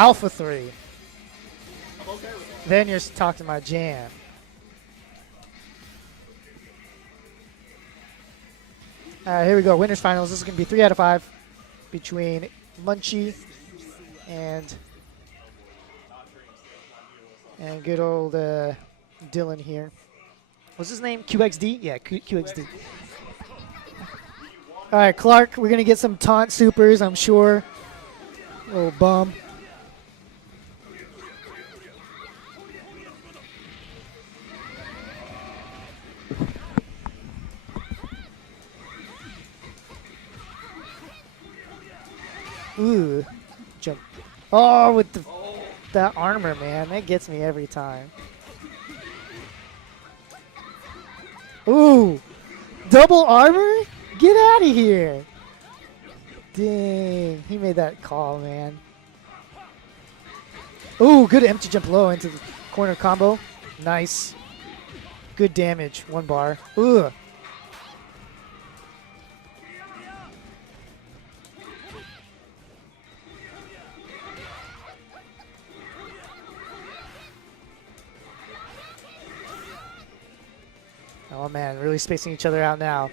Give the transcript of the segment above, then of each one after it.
Alpha 3. Then you're talking my jam. Here we go. Winners finals. This is going to be 3 out of 5 between Munchie and good old Dylan here. What's his name? QXD? Yeah, QXD. All right, Clark, we're going to get some taunt supers, I'm sure. Little bum. Ooh, jump. Oh, with that armor, man. That gets me every time. Ooh, double armor? Get out of here. Dang, he made that call, man. Ooh, good empty jump low into the corner combo. Nice. Good damage, 1 bar. Ooh. Oh man, really spacing each other out now.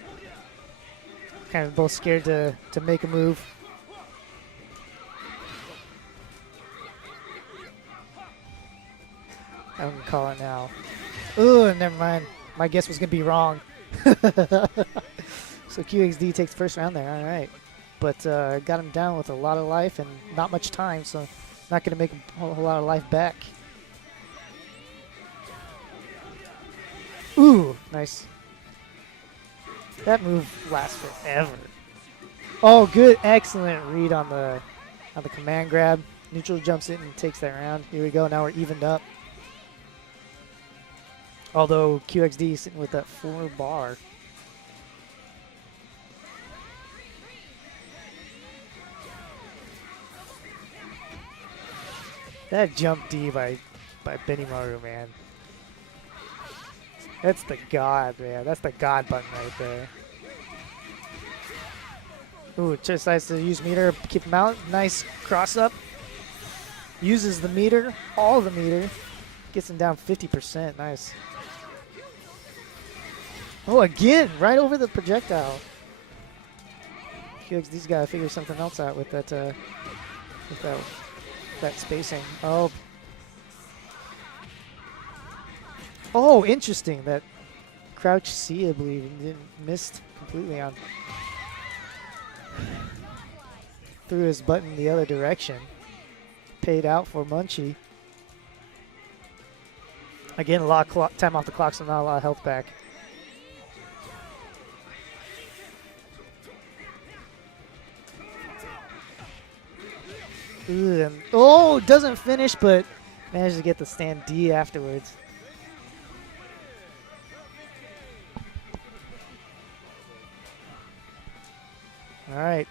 Kind of both scared to make a move. I'm gonna call it now. Ooh, never mind. My guess was gonna be wrong. So QXD takes the first round there. All right, but got him down with a lot of life and not much time, so not gonna make a whole lot of life back. Ooh, nice. That move lasts forever. Oh, good, excellent read on the command grab. Neutral jumps in and takes that round. Here we go. Now we're evened up. Although QXD is sitting with that 4 bar. That jump D by Benimaru, man. That's the god, man. That's the god button right there. Ooh, just nice to use meter, keep him out. Nice cross up. Uses the meter, all the meter. Gets him down 50%. Nice. Oh, again, right over the projectile. QXD's got to figure something else out with that spacing. Oh. Oh, interesting. That crouch C, I believe, didn't missed completely on. Threw his button the other direction. Paid out for Munchie. Again, a lot of time off the clock, so not a lot of health back. Ooh, and, oh, doesn't finish, but managed to get the stand D afterwards. All right.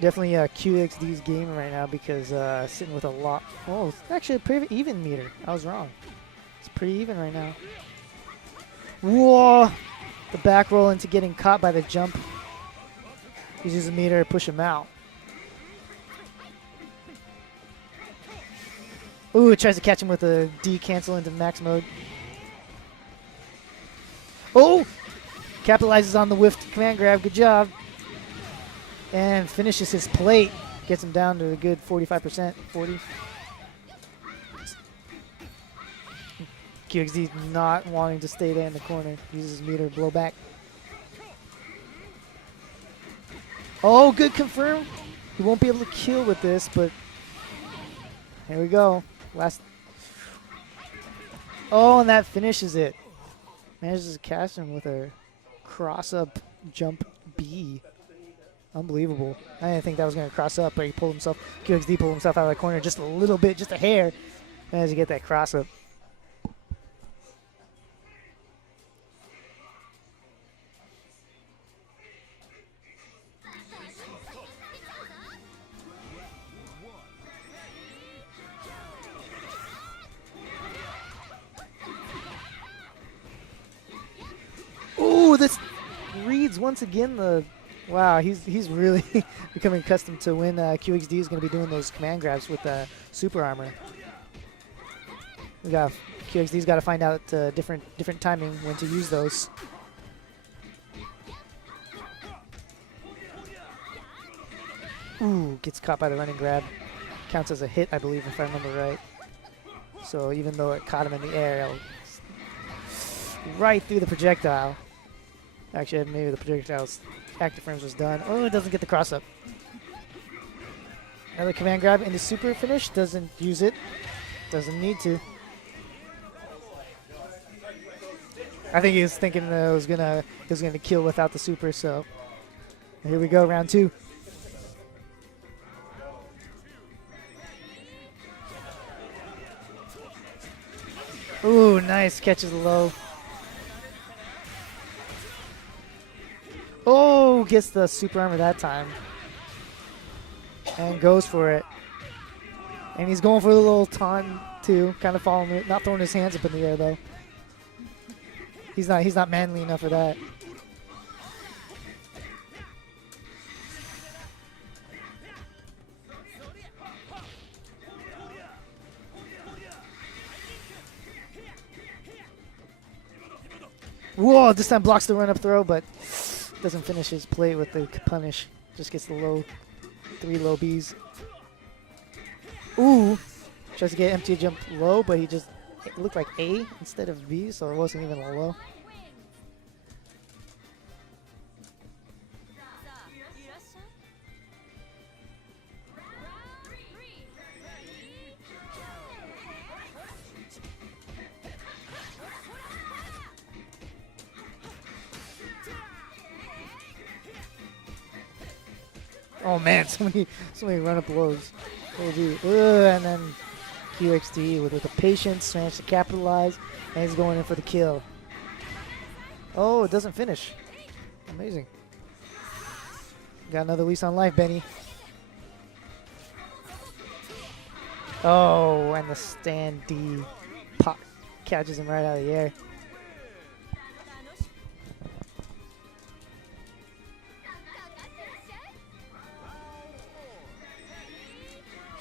Definitely QXD's game right now because sitting with a lot. Oh, it's actually a pretty even meter. I was wrong. It's pretty even right now. Whoa! The back roll into getting caught by the jump. Uses a meter to push him out. Ooh, it tries to catch him with a D cancel into max mode. Oh! Capitalizes on the whiffed command grab. Good job. And finishes his plate. Gets him down to a good 45%. 40. QXD not wanting to stay there in the corner. Uses meter to blow back. Oh, good confirm. He won't be able to kill with this, but here we go. Last. Oh, and that finishes it. Manages to catch him with a cross-up jump B. Unbelievable. I didn't think that was going to cross up, but he pulled himself. QXD pulled himself out of the corner just a little bit, just a hair. Managed to get that cross up. Ooh, this reads once again the Wow, he's really becoming accustomed to when QXD is going to be doing those command grabs with super armor. We got QXD's got to find out different timing when to use those. Ooh, gets caught by the running grab. Counts as a hit, I believe, if I remember right. So even though it caught him in the air, it'll right through the projectile. Actually, maybe the projectile's active frames was done. Oh, it doesn't get the cross up. Another command grab into super finish. Doesn't use it. Doesn't need to. I think he was thinking that it was gonna kill without the super. So here we go, round 2. Ooh, nice. Catches the low. Oh, gets the super armor that time. And goes for it. And he's going for the little taunt too. Kind of following it. Not throwing his hands up in the air though. He's not manly enough for that. Whoa, this time blocks the run-up throw, but doesn't finish his play with the punish. Just gets the 3 low Bs. Ooh, tries to get empty jump low, but it looked like A instead of B, so it wasn't even a low. Oh man, so many run-up lows. And then QXD with the patience managed to capitalize, and he's going in for the kill. Oh, it doesn't finish. Amazing. Got another lease on life, Benny. Oh, and the stand D pop catches him right out of the air.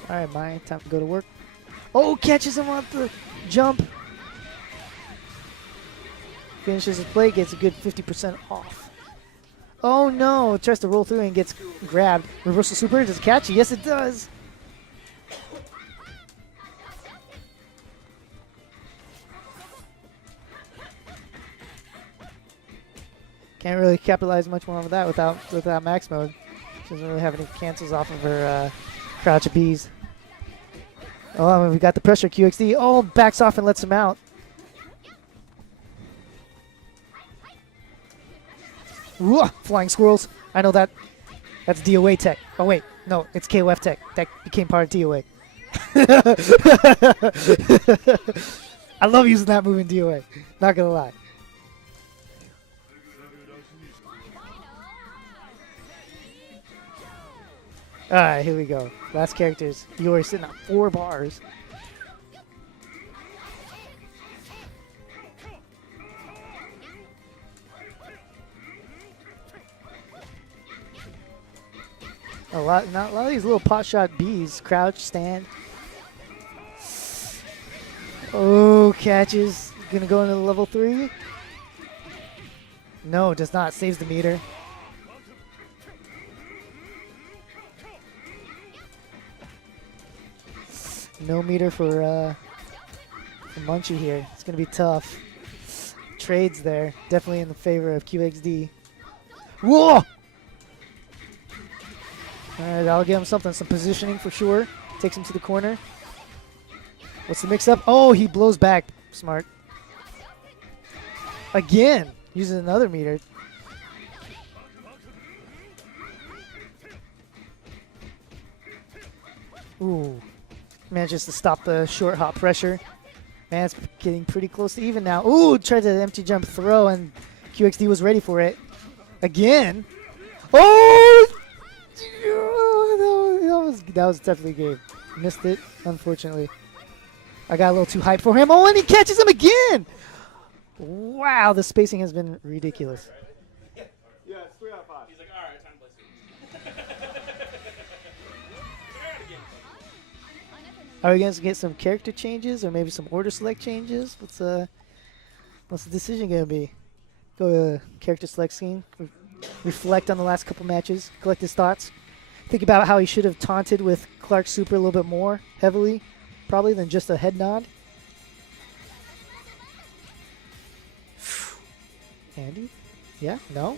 All right, Mai, time to go to work. Oh, catches him off the jump. Finishes his play, gets a good 50% off. Oh no, tries to roll through and gets grabbed. Reversal super, does it catch it? Yes, it does. Can't really capitalize much more on that without max mode. She doesn't really have any cancels off of her crouch of bees. Oh, we got the pressure, QXD. Oh, backs off and lets him out. Whoa, flying squirrels. I know that. That's DOA tech. Oh, wait. No, it's KOF tech. That became part of DOA. I love using that move in DOA. Not going to lie. All right, here we go. Last characters. You're sitting at 4 bars. A lot of these little pot shot bees. Crouch, stand. Oh, catches. Gonna go into level 3. No, does not. Saves the meter. No meter for Munchie here. It's going to be tough. Trades there. Definitely in the favor of QXD. Whoa! All right, that'll give him something. Some positioning for sure. Takes him to the corner. What's the mix-up? Oh, he blows back. Smart. Again. Using another meter. Ooh. Manages to stop the short hop pressure. Man, it's getting pretty close to even now. Ooh, tried to empty jump throw, and QXD was ready for it. Again. Oh! That was definitely game. Missed it, unfortunately. I got a little too hyped for him. Oh, and he catches him again! Wow, the spacing has been ridiculous. Yeah, it's 3 out of 5. He's like, all right, time to Are we going to get some character changes or maybe some order select changes? What's the decision going to be? Go to character select scene. Reflect on the last couple matches. Collect his thoughts. Think about how he should have taunted with Clark's super a little bit more heavily, probably, than just a head nod. Andy? Yeah? No?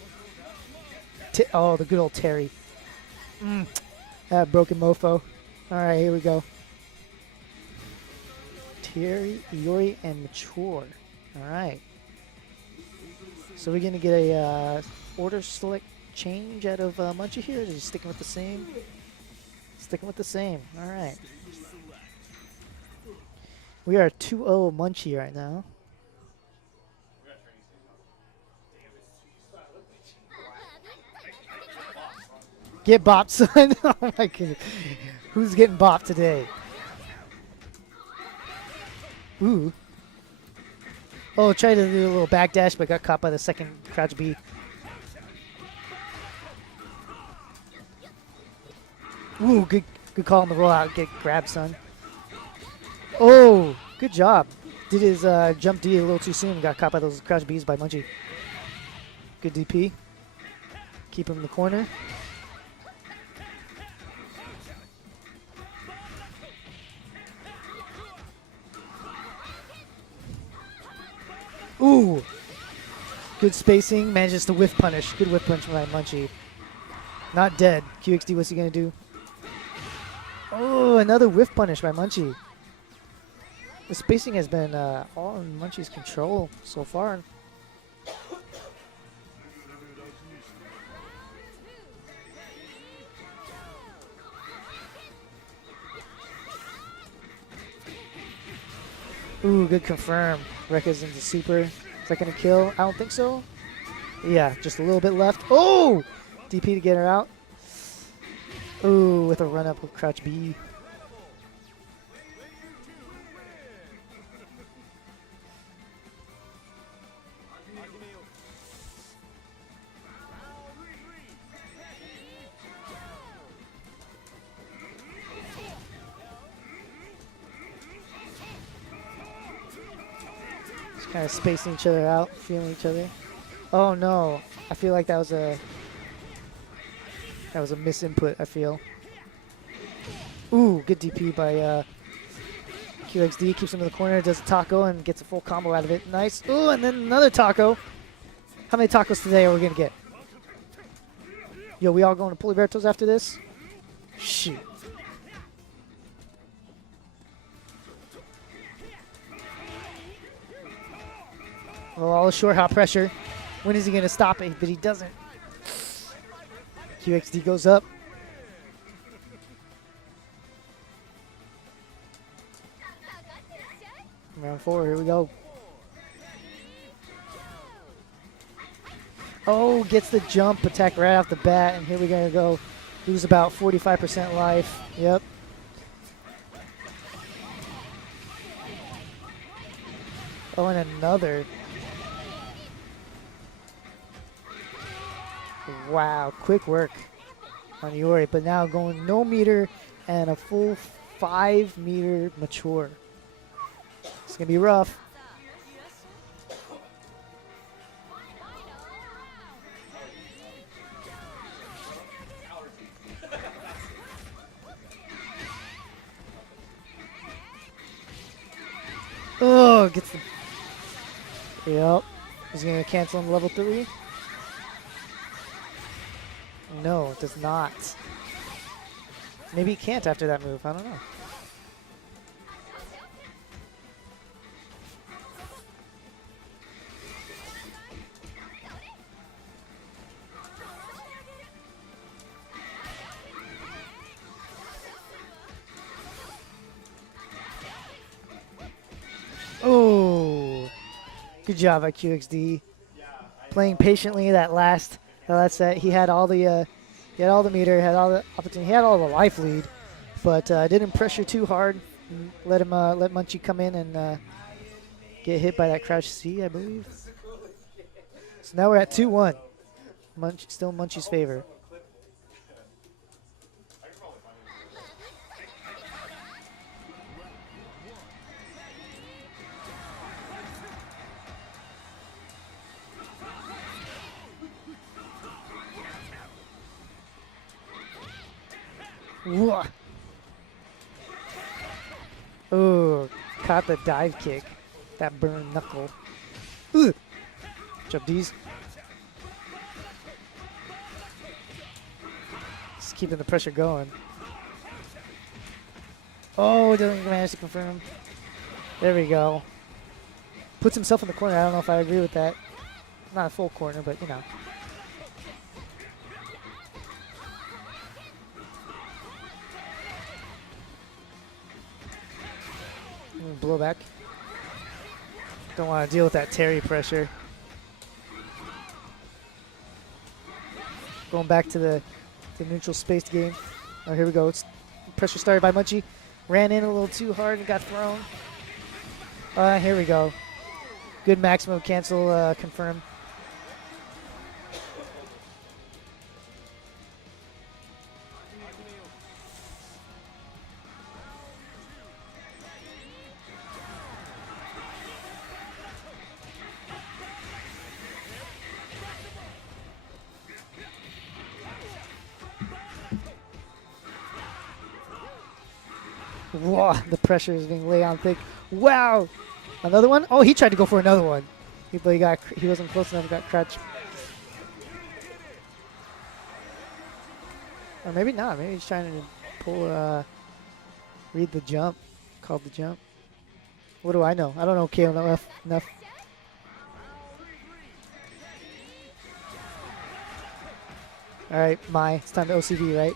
Oh, the good old Terry. That broken mofo. Alright, here we go. Terry, Iori, and Mature. Alright. So we're going to get a order select change out of Munchie here? Or is he sticking with the same? Sticking with the same. Alright. We are 2-0 Munchie right now. Get bopped, son. Oh my goodness. Who's getting bopped today? Ooh. Oh, tried to do a little backdash, but got caught by the second crouch B. Ooh, good call on the rollout. Get grabbed, son. Oh, good job. Did his jump D a little too soon. Got caught by those crouch Bs by Munchie. Good DP. Keep him in the corner. Ooh. Good spacing. Manages to whiff punish. Good whiff punch by Munchie. Not dead. QXD, what's he going to do? Oh, another whiff punish by Munchie. The spacing has been all in Munchie's control so far. Ooh, good confirm. Rekka's into super. Is that going to kill? I don't think so. Yeah, just a little bit left. Oh! DP to get her out. Ooh, with a run up with crouch B. Just kind of spacing each other out, feeling each other. Oh no, I feel like that was a misinput, I feel. Ooh, good DP by QXD. Keeps him in the corner, does a taco, and gets a full combo out of it. Nice. Ooh, and then another taco. How many tacos today are we going to get? Yo, we all going to Puliberto's after this? Shoot. Well, all the short hop pressure. When is he going to stop it? But he doesn't. QXD goes up. Round 4, here we go. Oh, gets the jump attack right off the bat, and here we're going to go. Lose about 45% life. Yep. Oh, and another. Wow, quick work on Iori, but now going no meter and a full 5 meter mature. It's going to be rough. Oh, gets the. Yep. He's going to cancel on level 3. No, it does not. Maybe he can't after that move. I don't know. Oh, good job by QXD. Playing patiently that last set. He had all the meter, had all the opportunity, he had all the life lead, but didn't pressure too hard. Let Munchie come in and get hit by that crouch C, I believe. So now we're at 2-1. Still Munchie's favor. Whoa. Oh, caught the dive kick. That burn knuckle. Ugh. Jump D's. Just keeping the pressure going. Oh, doesn't manage to confirm. There we go. Puts himself in the corner. I don't know if I agree with that. Not a full corner, but you know. Blow back. Don't want to deal with that Terry pressure. Going back to the neutral space game. Oh, here we go. It's pressure started by Munchie. Ran in a little too hard and got thrown. Here we go. Good maximum cancel confirmed. Whoa, the pressure is being laid on thick. Wow, another one. Oh, he tried to go for another one, but he wasn't close enough. Got crouched. Or maybe not. Maybe he's trying to pull. Read the jump. Called the jump. What do I know? I don't know KO enough. All right, it's time to OCV, right?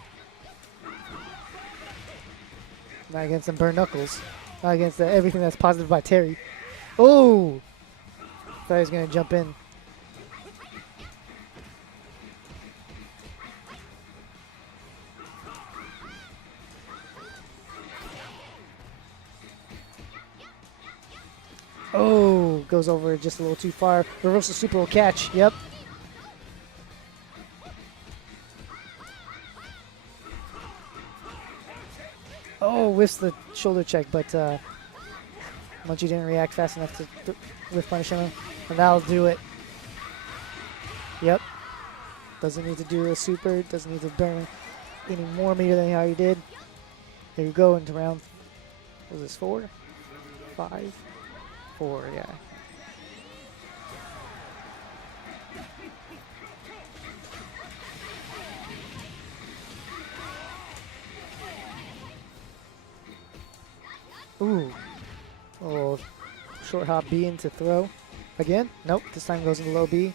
Not against some burn knuckles. Not against everything that's positive by Terry. Oh! Thought he was going to jump in. Oh! Goes over just a little too far. Reversal super will catch. Yep. Oh, whiffs the shoulder check, but Munchie didn't react fast enough to whiff punish him, and that'll do it. Yep. Doesn't need to do a super, doesn't need to burn any more meter than he already did. There you go into round, what was this, 4? 5? 4, yeah. Ooh. Oh, short hop B into throw. Again? Nope. This time goes into low B.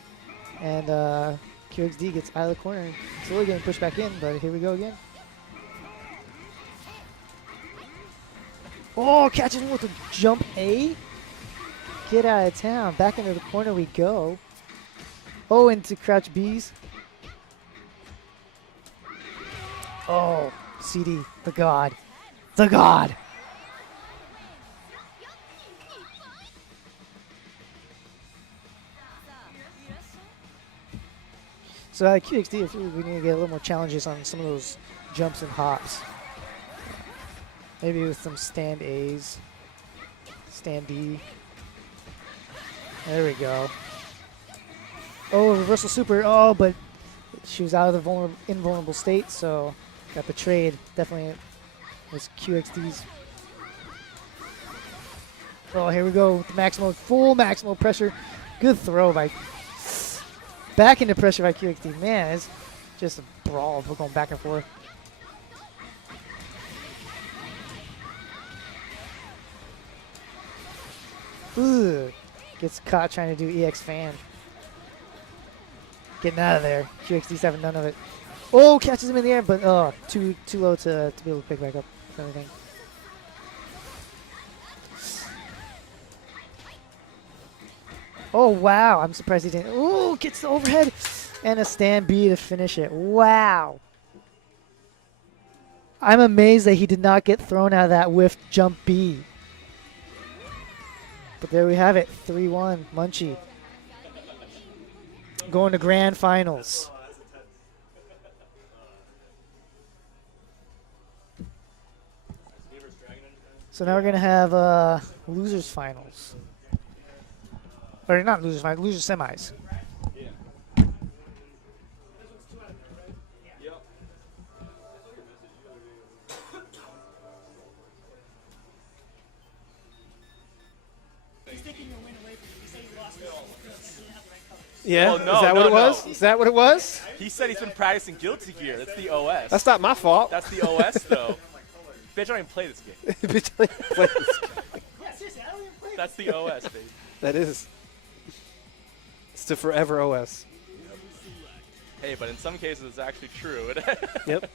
And QXD gets out of the corner. Slowly getting pushed back in, but here we go again. Oh, catches him with a jump A. Get out of town. Back into the corner we go. Oh, into crouch Bs. Oh, CD. The God. The God. So at QXD, I feel like we need to get a little more challenges on some of those jumps and hops. Maybe with some stand A's, stand D. There we go. Oh, reversal super. Oh, but she was out of the invulnerable state, so got betrayed. Definitely was QXD's. Oh, here we go with the maximal, full maximal pressure. Good throw by. Back into pressure by QXD. Man, it's just a brawl. We're going back and forth. Ugh. Gets caught trying to do EX fan. Getting out of there. QXD's having none of it. Oh, catches him in the air, but too low to be able to pick back up everything. Oh, wow. I'm surprised he didn't. Ooh, gets the overhead and a stand B to finish it. Wow. I'm amazed that he did not get thrown out of that whiff jump B. But there we have it. 3-1. Munchie. Going to grand finals. So now we're going to have losers finals. Or not losers finals, losers semis. Yeah? Well, no, Is that no, what it no. was? Is that what it was? He said he's been practicing Guilty Gear. That's the OS. That's not my fault. That's the OS, though. Bitch, I don't even play this game. Bitch, I ain't playing this game. That's the OS, baby. That is. It's the forever OS. Hey, but in some cases, it's actually true. Yep.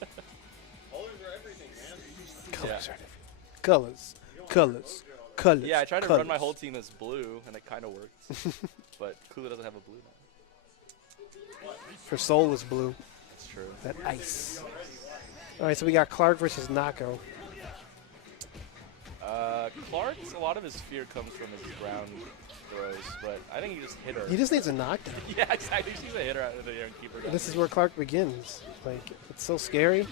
Colors are everything, man. Colors Yeah. are different. Colors. Colors. Colors. Yeah, I tried to colors. run my whole team as blue, and it kind of worked. But Kula doesn't have a blue now. Her soul is blue. That's true. That ice. All right, so we got Clark versus Nako. Clark's, a lot of his fear comes from his ground throws, but I think he just hit her. He just needs a knockdown. Yeah, exactly. She's a hitter out of the air and keep her down. This is where Clark begins. Like, it's so scary.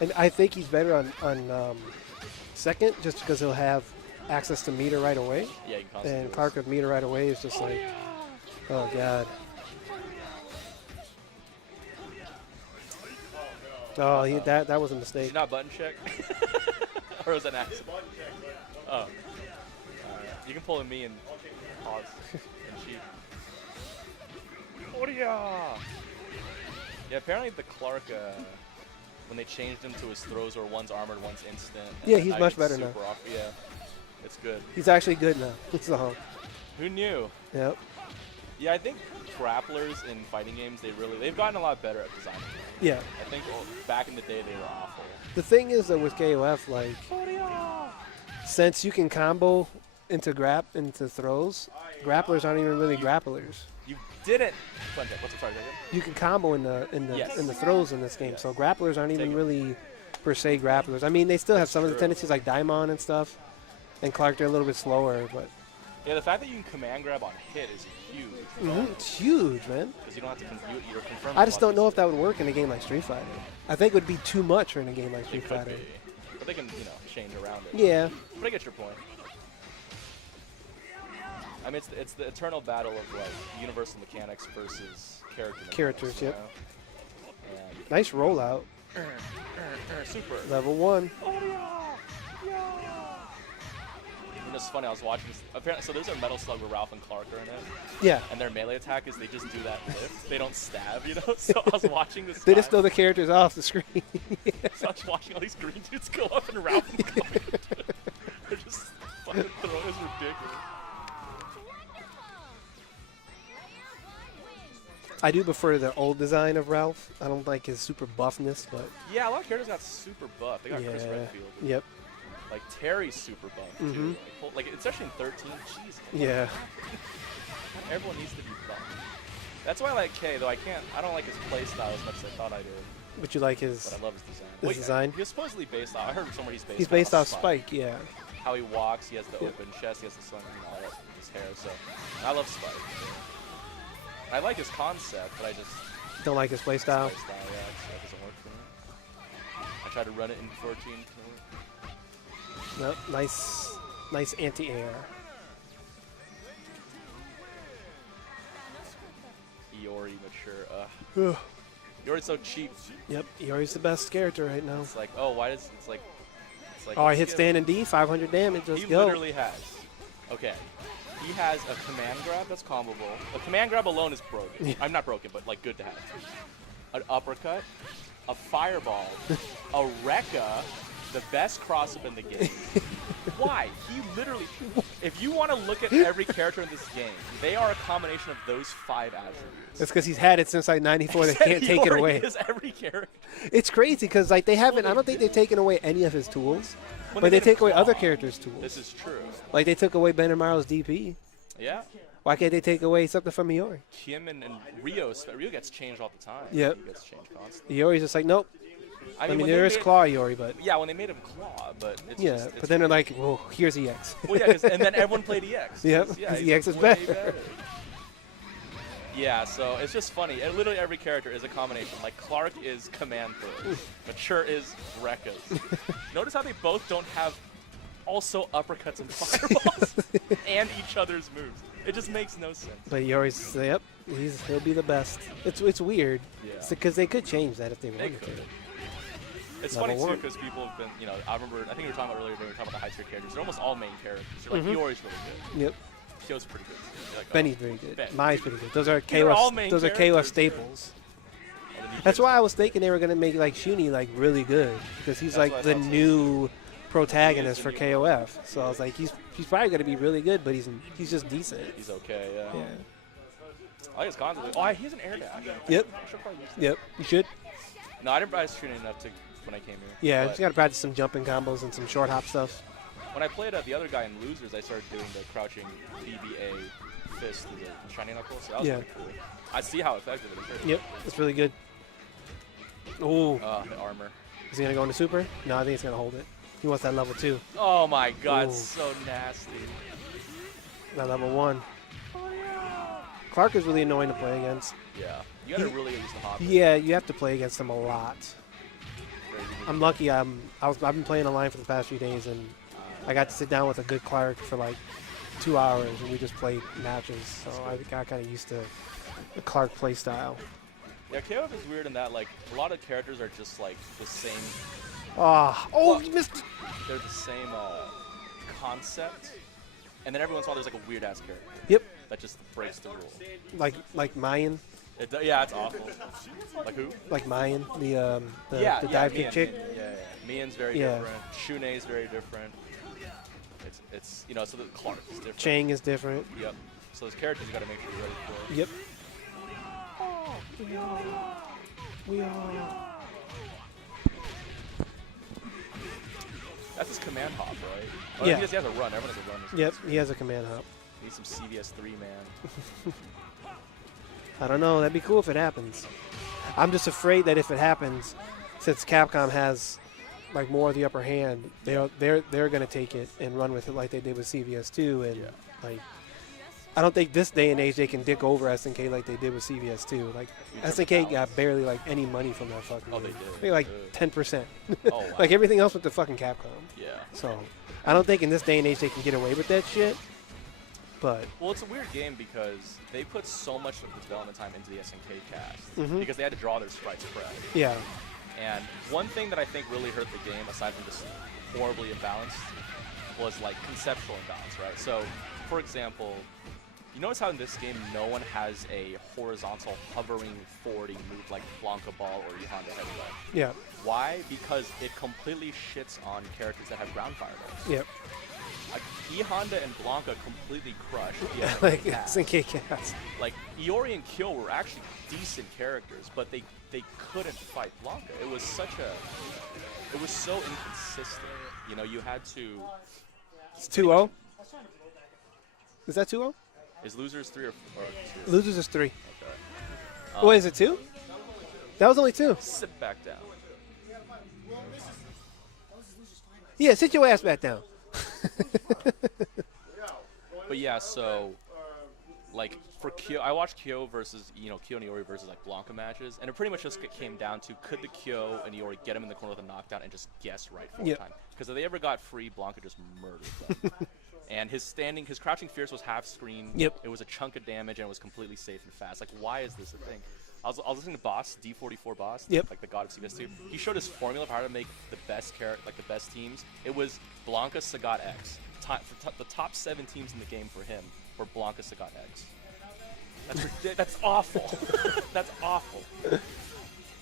And I think he's better on second just because he'll have access to meter right away. Yeah, you can constantly And do Clark with meter right away is just like, oh, God. Oh, that was a this. mistake. Did you not button check? Or was that an accident? Oh. You can pull in me and pause and cheat. Yeah, apparently the Clark, when they changed him to his throws where one's armored, one's instant. and Yeah, then he's now much gets better now. super off. Yeah, it's good. He's actually good now. So, Who knew? yep. Yeah, I think grapplers in fighting games, they've gotten a lot better at designing. Yeah. I think back in the day they were awful. The thing is, though, with KOF, like, since you can combo into throws, grapplers aren't even really grapplers. You didn't. What's the target? You can combo in the Yes. in the throws in this game, Yes. so grapplers aren't even Take it. really per se grapplers. I mean, they still have some of the true. tendencies like Daimon and stuff, and Clark they're a little bit slower, but Yeah, the fact that you can command grab on hit is huge. it's huge, man. Because you don't have to you're confirmed. I just don't know if that would work in a game like Street Fighter. I think it would be too much in a game like It Street could Fighter. be. But they can, change around it. Yeah, But I get your point. I mean, it's the eternal battle of like universal mechanics versus Characters, yep. And nice rollout. super. Level 1. It's funny. I was watching. Apparently, so there's a Metal Slug where Ralph and Clark are in it, Yeah. and their melee attack is they just do that lift. They don't stab, So I was watching this. They just throw the characters off the screen. So I was watching all these green dudes go up and Ralph and Clark. They're just fucking throwing. It's ridiculous. I do prefer the old design of Ralph. I don't like his super buffness, but Yeah, a lot of characters got super buff. They got Chris yeah. Redfield. Yep. Like Terry's super buff too. Like especially in 13. Jeez. Yeah. Everyone needs to be buff. That's why I like K, though I don't like his playstyle as much as I thought I did. But you like his But I love his design. His design? He was supposedly based off. I heard somewhere he's based off Spike, yeah. How he walks, he has the Yeah. open chest, he has the sun, all that, his hair. So I love Spike. I like his concept, but I just Don't like his playstyle. playstyle, that doesn't work for me. I tried to run it in 14. Nope. Nice anti-air. Iori mature. Iori's so cheap. Yep. Iori's the best character right now. It's like, oh, why does it's like Oh, I let's hit get- stand and D, 500 damage. Let's He go. literally has. Okay. He has a command grab that's combable. A command grab alone is broken. I'm not broken, but like good to have. An uppercut, a fireball, a Rekka, the best cross-up in the game. Why? He literally. If you want to look at every character in this game, they are a combination of those 5 attributes. That's because he's had it since like 94. They can't take it Iori away. is every character. It's crazy because like they haven't. I don't think they've taken away any of his tools, When but they made him take away other claw, characters' tools. This is true. Like they took away Ben Amaro's DP. Yeah. Why can't they take away something from Iori? Kim and Rio gets changed all the time. Yep. He gets changed constantly. Iori's just like, nope. I mean when there they is made- Claw Iori, but Yeah, when they made him claw, but it's yeah. just, But it's then they're like, well, here's EX. well, yeah, and then everyone played EX. Yep, Yeah, 'cause he's EX is way better. Yeah, so it's just funny. And literally every character is a combination. Like Clark is command throws, Mature is Rekkas. Notice how they both don't have also uppercuts and fireballs and each other's moves. It just makes no sense. But Iori's, yep, he'll be the best. It's weird. Yeah. Because they could change that if they They wanted to. could. It's Level funny too one. because people have been, I think we were talking about earlier, we were talking about the high tier characters. They're almost all main characters. They're like, Iori's really good. Yep. Kyo's pretty good. You're like, Benny's very good. Ben. Mai's pretty good. Those are These are all KOF. main Those are KOF characters, staples. Oh, the new That's kid's why I was thinking they were gonna make like Shuni like really good because he's That's what like I the thought too. new protagonist He for is the new KOF. So I was like, he's probably gonna be really good, but he's just decent. He's okay, yeah. Yeah. I like his concept. Oh, he has an air dash. Yep. I should probably use that. Yep. You should. No, I didn't practice shooting enough to when I came here. Yeah. But Just gotta practice some jumping combos and some short hop stuff. when I played the other guy in Losers, I started doing the crouching BBA fist through the shiny knuckle, so that was Yeah. pretty cool. I see how effective it is. Yep. It's really good. Ooh. The armor. Is he gonna go into super? No, I think he's gonna hold it. He wants that level 2. Oh my god, Ooh. so nasty. That level 1. Clark is really annoying to play against. Yeah. You gotta really use the hop. Yeah, you have to play against him a lot. I'm lucky. I've been playing online for the past few days, and I got to sit down with a good Clark for like 2 hours, and we just played matches. So I got kind of used to the Clark play style. Yeah, KOF is weird in that like a lot of characters are just like the same. Oh, Well- you missed. They're the same concept, and then every once in a while there's like a weird ass character. Yep. That just breaks the rule. Like Mayan, Yeah, it's awful. Like who? like Mayan, the Yeah, dive kick Mian, chick. Yeah. Mian's very Yeah. different. Shune's very different. It's so the Clark is different. Chang is different. Yep. So those characters you gotta make sure you're ready for. Yep. We are. That's his command hop, right? Oh, Yeah. He has a run. Everyone has a run. Yep. He has a command hop. Need some CVS 3, man. I don't know. That'd be cool if it happens. I'm just afraid that if it happens, since Capcom has like more of the upper hand, they're gonna take it and run with it like they did with CVS2, and Yeah. like I don't think this day and age they can dick over SNK like they did with CVS2. Like In terms of SNK got balance. barely like any money from that fucking. Oh, they game. did. Maybe like Ugh. 10%. Oh, wow. Like everything else with the fucking Capcom. Yeah. So I don't think in this day and age they can get away with that shit. But Well, it's a weird game because they put so much of the development time into the SNK cast Mhm. because they had to draw their sprites fresh. yeah, And one thing that I think really hurt the game, aside from just horribly imbalanced, was like conceptual imbalance, right? So, for example, you notice how in this game no one has a horizontal hovering forwarding move like Blanca Ball or Honda Headbutt. yeah, Why? Because it completely shits on characters that have ground fireballs. yep. Like, E-Honda and Blanca completely crushed the SNK Like cast. SNK cast. Like, Iori and Kyo were actually decent characters, but they couldn't fight Blanca. It was so inconsistent. You know, you had to. It's 2-0. Is that 2-0? Is Losers 3 or 2? Losers is 3. Okay. Wait, is it 2? That was only 2. Sit back down. Yeah, sit your ass back down. But yeah, so like for Kyo, I watched Kyo versus Kyo and Iori versus like Blanca matches, and it pretty much just came down to could the Kyo and Iori get him in the corner with a knockdown and just guess right for Yep. time? Because if they ever got free, Blanca just murdered them. And his crouching fierce was half screen. Yep. It was a chunk of damage and it was completely safe and fast. Like, why is this a thing? I was listening to Boss, D44 Boss, Yep. like the god of CBS2. He showed his formula for how to make the best the best teams. It was Blanca, Sagat, X. The top 7 teams in the game for him were Blanca, Sagat, X. That's awful. That's awful.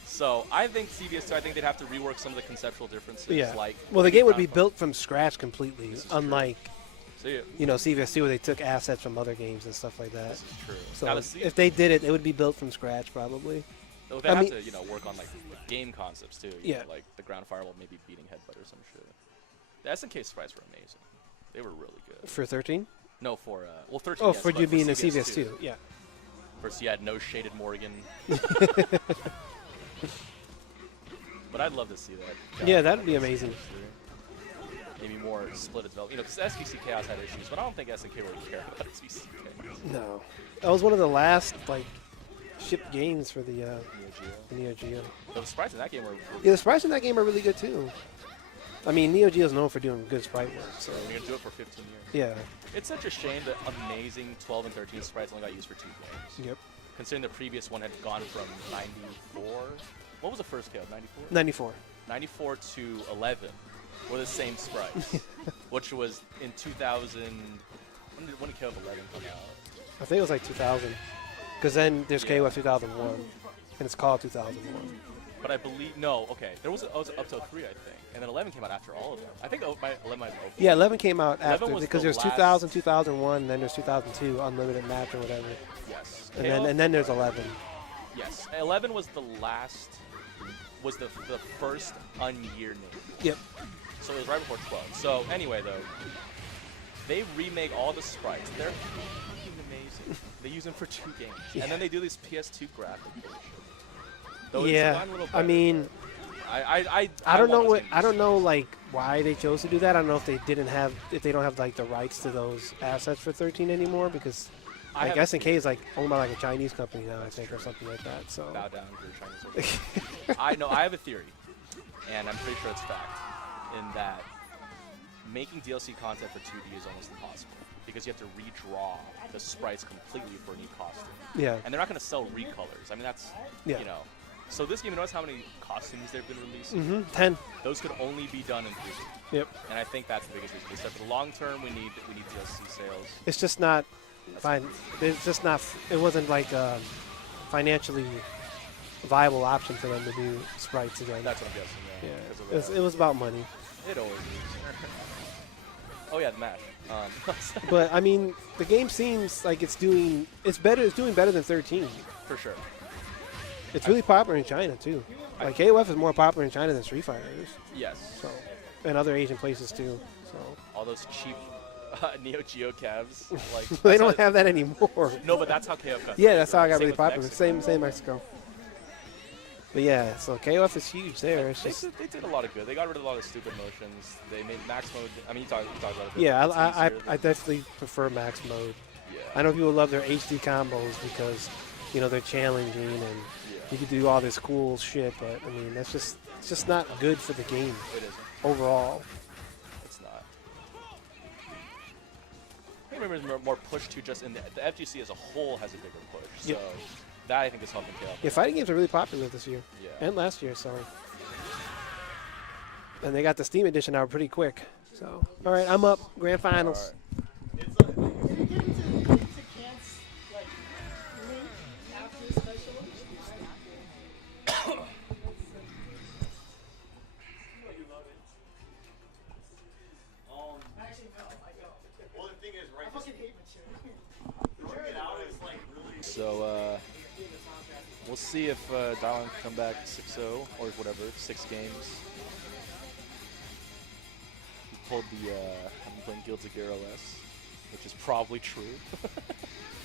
So I think CBS2, I think they'd have to rework some of the conceptual differences. Yeah. Like Well, the game would be Ground built from scratch completely, This is true. unlike So yeah, CVS2 where they took assets from other games and stuff like that. this is true. So Now, the if they did it, it would be built from scratch probably. Though they I have mean- to, work on like game concepts too. Yeah. Like the ground firewall maybe beating headbutt or some shit. The SNK sprites were amazing. They were really good. For 13? No, for 13. Oh, yes, for but you being in CBS2. CVS2. Yeah. First, you had no shaded Morgan. But I'd love to see that. Yeah, that'd be amazing. Maybe more split development. Because SVC Chaos had issues, but I don't think SNK really cared about SVC Chaos. No. That was one of the last, shipped games for the Neo Geo. Neo Geo. But the sprites in that game were. Yeah, the sprites in that game are really good too. I mean, Neo Geo is known for doing good sprite work, so You're gonna do it for 15 years. yeah. It's such a shame that amazing 12 and 13 sprites only got used for 2 games. Yep. Considering the previous one had gone from 94. What was the first KO? 94? 94. 94 to 11 were the same sprites, which was in 2000. When did KOF 11 come out? I think it was like 2000. Because then there's KOF 2001, and it's called 2001. But I believe no. Okay, there was up till 3, I think, and then 11 came out after all of them. I think 11 might have opened. Yeah, 11 came out 11 after was because the there's 2000, 2001, and then there's 2002 Unlimited Match or whatever, Yes. and then there's 11. Yes. 11 was the last. Was the first unyear name. Yep. So it was right before 12. So anyway, though, they remake all the sprites. They're fucking amazing. They use them for 2 games, and then they do this PS2 graphic version. Though Yeah, it's gotten a little I better. mean, I don't know want what those I don't games. know like why they chose to do that. I don't know if they don't have like the rights to those assets for 13 anymore because I like have- SNK is like owned by like a Chinese company now, I think, or something like that. So Bow down to your Chinese order. I know. I have a theory, and I'm pretty sure it's fact, in that making DLC content for 2D is almost impossible because you have to redraw the sprites completely for a new costume, yeah, and they're not going to sell recolors. I mean, that's Yeah. you know. So this game, you notice how many costumes they've been releasing? 10. Those could only be done in 3D, Yep. and I think that's the biggest reason. They said for the long term, we need DLC sales. It's just not fine. It's just not. It wasn't like a financially viable option for them to do sprites again. That's what I'm guessing. Yeah. Yeah, 'Cause of it was about money. it always is. Oh yeah, the match. But I mean, the game seems like it's doing better. It's doing better than 13. For sure. It's really popular in China too. Like KOF is more popular in China than Street Fighter is. Yes. So, and other Asian places too. So All those cheap Neo Geo cabs. Like they that's don't how- have that anymore. No, but that's how KOF got. Yeah, that's how I got Same really with popular. Mexico. Same Mexico. But yeah, so KOF is huge there. It's They just did a lot of good. They got rid of a lot of stupid motions. They made max mode. I mean, you talked about it. yeah. It's I easier definitely prefer max mode. yeah. I know people love their HD combos because they're challenging and Yeah. you can do all this cool shit. But I mean, it's just not good for the game It isn't. overall. It's not. I remember there's more push to just in the FGC as a whole has a bigger push. So Yep. that I think is helping KOF. Yeah, fighting games are really popular this year Yeah. and last year. So, and they got the Steam edition out pretty quick. So, all right, I'm up. Grand finals. All right. Well, the thing is, right? It out is like really. So we'll see if Dylan can come back 6-0 or whatever, 6 games. He pulled the I'm playing Guilds of Gear OS, which is probably true.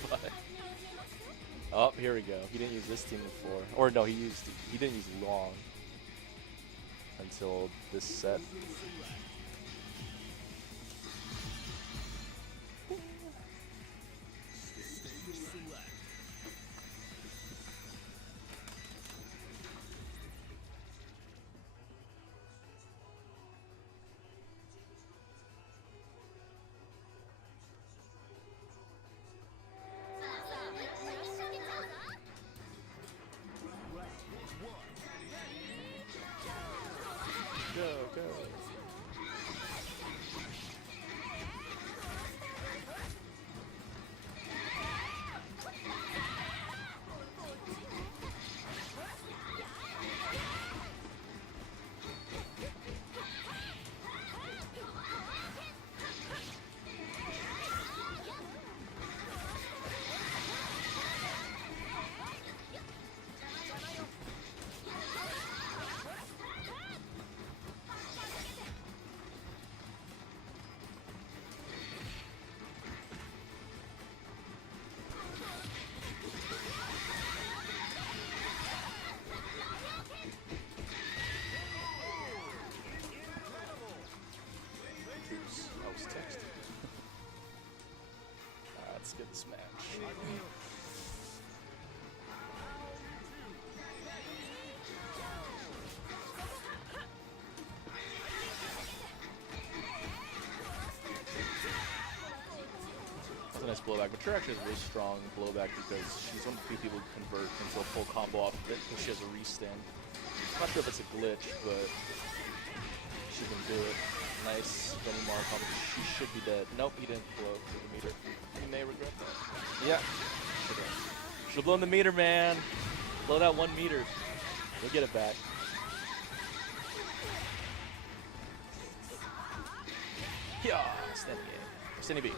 But oh, here we go. He didn't use this team before, or no, he didn't use long until this set. Go, go. Oops, I was texting. Let's get this match. That's a nice blowback. Mature actually has a really strong blowback because she's one of the few people who convert into a full combo off of it because she has a restand. I'm not sure if it's a glitch, but She can do it. Nice. Benny Mark. She should be dead. Nope, he didn't blow through the meter. He may regret that. Yeah. Should have blown the meter, man. Blow that 1 meter. We'll get it back. Yeah, standing A. Standing B.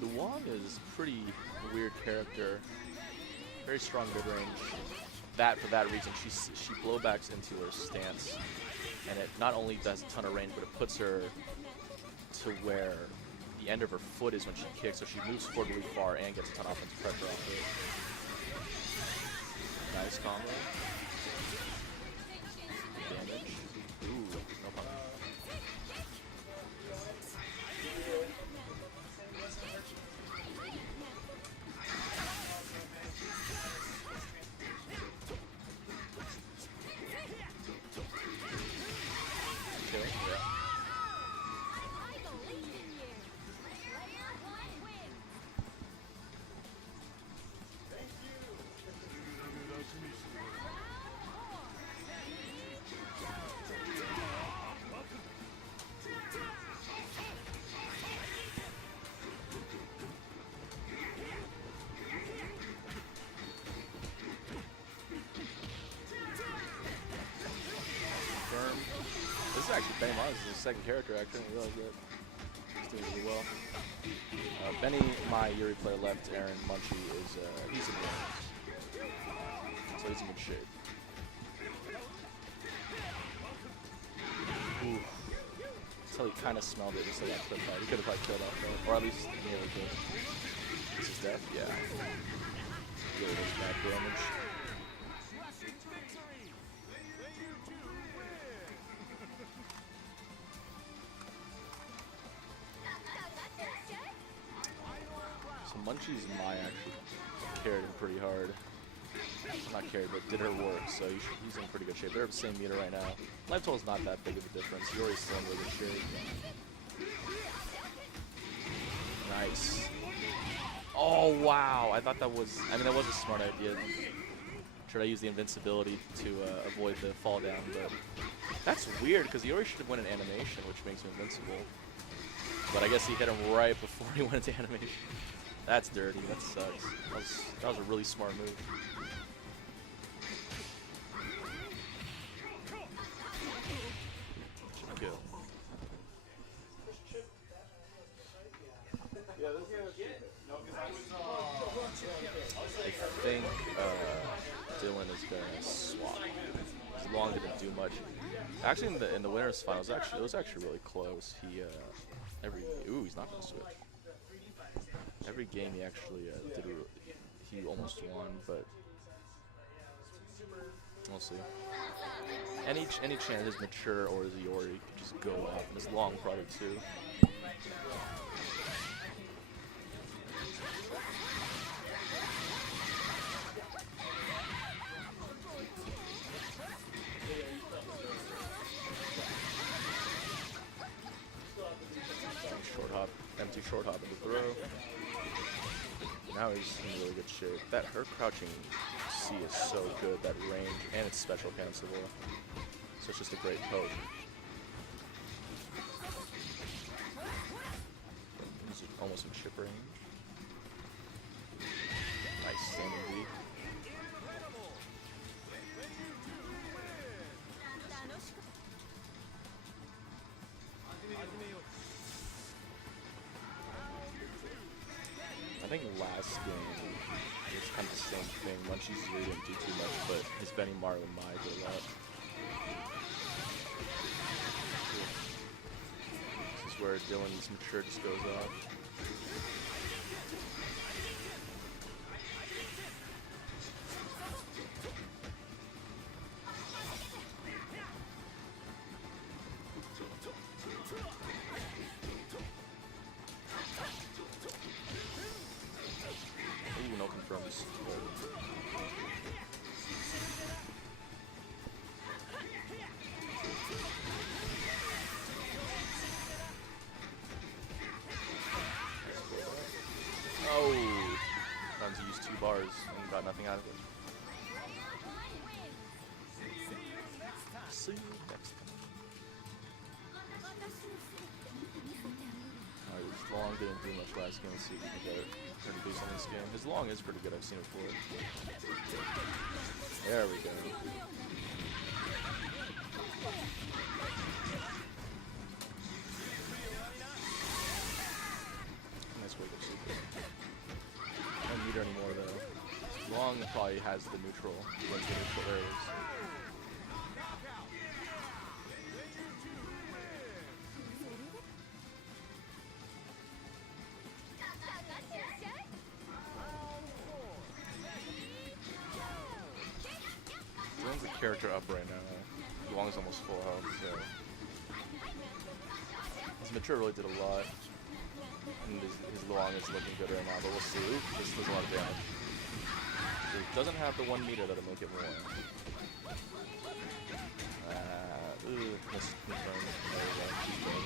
The Wong is a pretty weird character. Very strong mid-range. For that reason, she blowbacks into her stance, and it not only does a ton of range, but it puts her to where the end of her foot is when she kicks, so she moves forward really far and gets a ton of offensive pressure off it. Nice combo. Damage. Ooh, no problem. Okay, yeah. This is actually Benny Mars' second character. I couldn't realize that. He's doing really well. Benny, my Yuri player left, Aaron Munchie, is he's in range. So he's in good shape. Ooh. Until he kind of smelled it, just like that clip fight. He could have probably killed off though. Or at least nearly did. This is death? Yeah. Really does bad damage. So Munchie's Mai actually carried him pretty hard. Not carried, but did her work, so he's in pretty good shape. They're at the same meter right now. Life total is not that big of a difference. Yori's still in really good shape. Nice. Oh, wow. I thought that was, that was a smart idea. Should I use the invincibility to avoid the fall down, but that's weird because Yori should have went in animation, which makes him invincible. But I guess he hit him right before he went into animation. That's dirty. That sucks. That was a really smart move. Kill. I think Dylan is gonna swap. Long didn't do much. Actually, in the winners finals, it was actually really close. He he's not gonna switch. Every game he actually he almost won, but we'll see. Any chance is mature or is Yori could just go off, and his long probably too. Short hop, empty short hop into throw. Now he's in really good shape. Her crouching C is so good, that range, and it's special cancelable. So it's just a great poke. He's almost in chip range. Nice standing V. I think last game was kind of the same thing. Munchie's really didn't do too much, but his Benny Marlin Mai did a lot. This is where Dylan's mature just goes off. Ooh, no confirms. Oh, time to use 2 bars and got nothing out of it. See you next time. Alright, his long didn't do much last game. Let's see if we can get it. Try to do something this game. His long is pretty good. I've seen it before. There we go. Nice wake up super. I don't need her anymore though. Long probably has the neutral. Once the neutral areas. Dylan's a character up right now. Long is almost full health, so his mature really did a lot. And his Luong is looking good right now, but we'll see. Oop, this does a lot of damage. So he doesn't have the 1 meter that'll make it more. Missed confirmed. There we go. She's dead.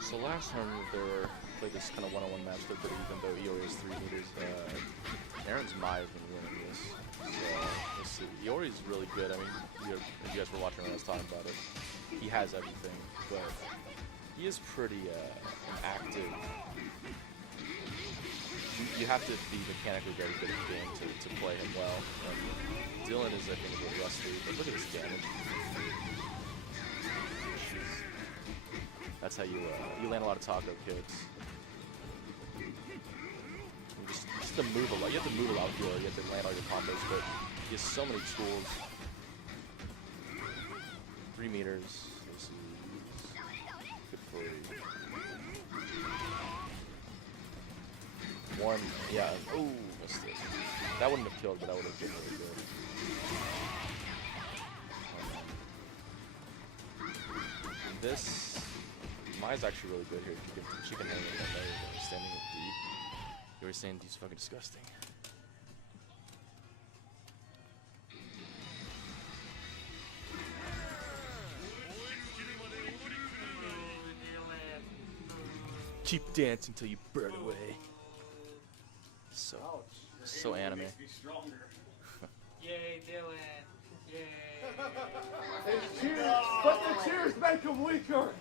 So last time they played this kind of one-on-one match, they're pretty even though Iori is 3 meters. Aaron's might have been winning this. So let's see. Iori's really good. I mean, if you guys were watching when I was talking about it, he has everything, but he is pretty active. You have to be mechanically very good at the game to play him well. Dylan is, I think, a bit rusty, but look at this damage. That's how you land a lot of taco kicks. Just to move a lot. You have to move a lot with you have to land all your combos, but he has so many tools. 3 meters. This is good for you. 1, yeah. Oh, missed it. That wouldn't have killed, but that would have been really good. This Mai's actually really good here. She can hang it in there, standing it deep. You were saying he's fucking disgusting. Keep dancing till you burn away. So anime. Yay, Dylan. Yay. Cheers! But the cheers make them weaker!